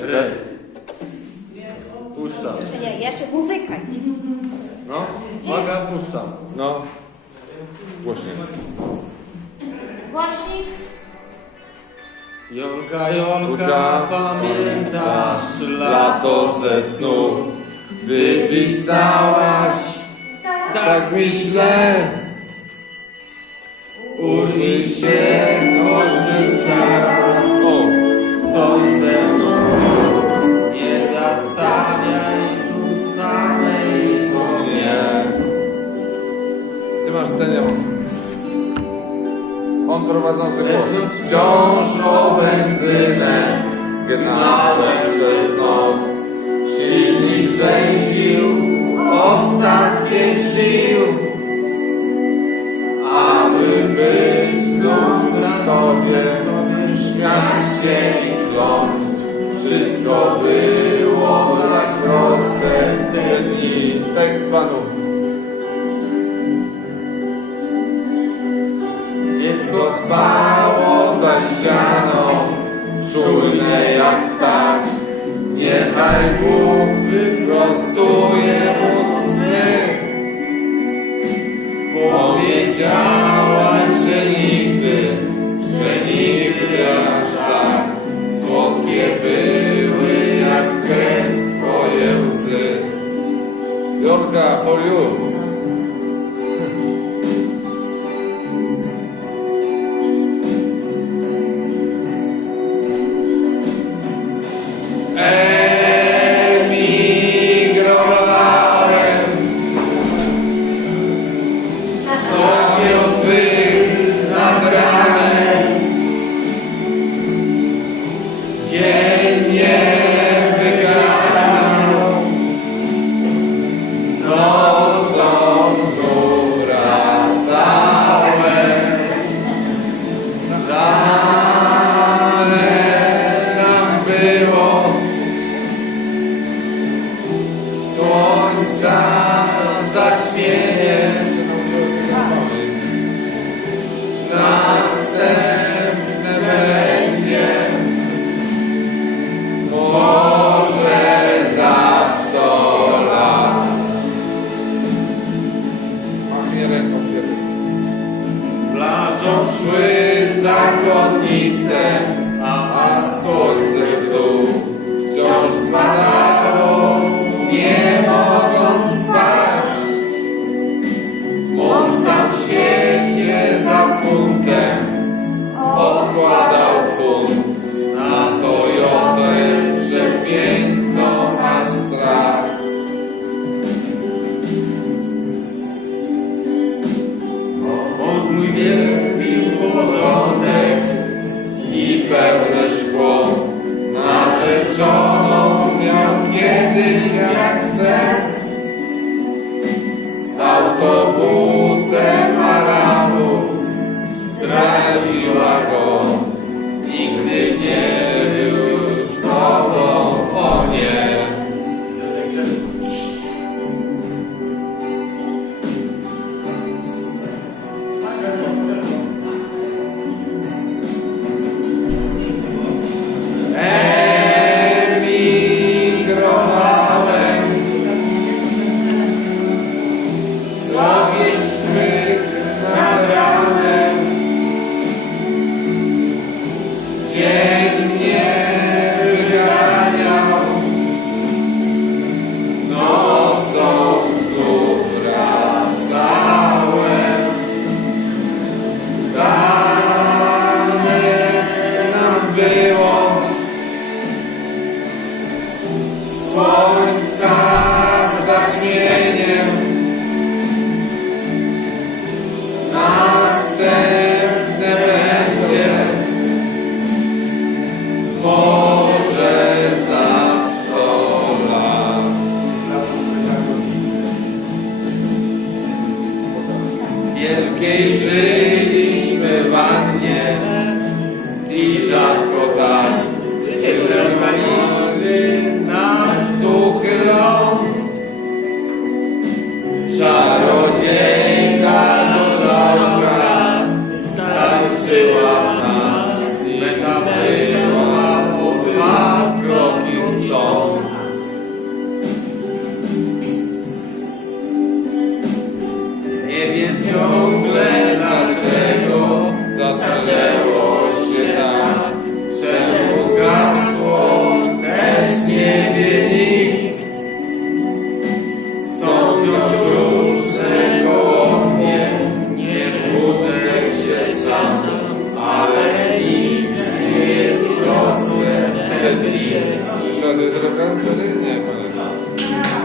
Czekaj. Puszczam. Jeszcze nie, jeszcze muzyka idzie. No, uwaga, puszczam. No. Głośniej. Głośnik. Jolka, Jolka, pamiętasz lato ze snu, gdy pisałaś, tak myślę. Ujmij się, Mam. On prowadzący głos. Wciąż o benzynę gnałem przez noc. Silnik rzeźbił ostatkiem sił. Aby być znów w Tobie, śmiać się i kląć. Wszystko czujne jak ptak. Niechaj Bóg wyprostuje mu sny. Powiedziałaś, że nigdy, że nigdy aż tak słodkie były jak krew twoje łzy. Jorka, for you. Ręką kiedy plażą Szły zakonnice A słońce i pełne było. Słońca zaćmieniem następne będzie. Może za sto lat wielkiej żyliśmy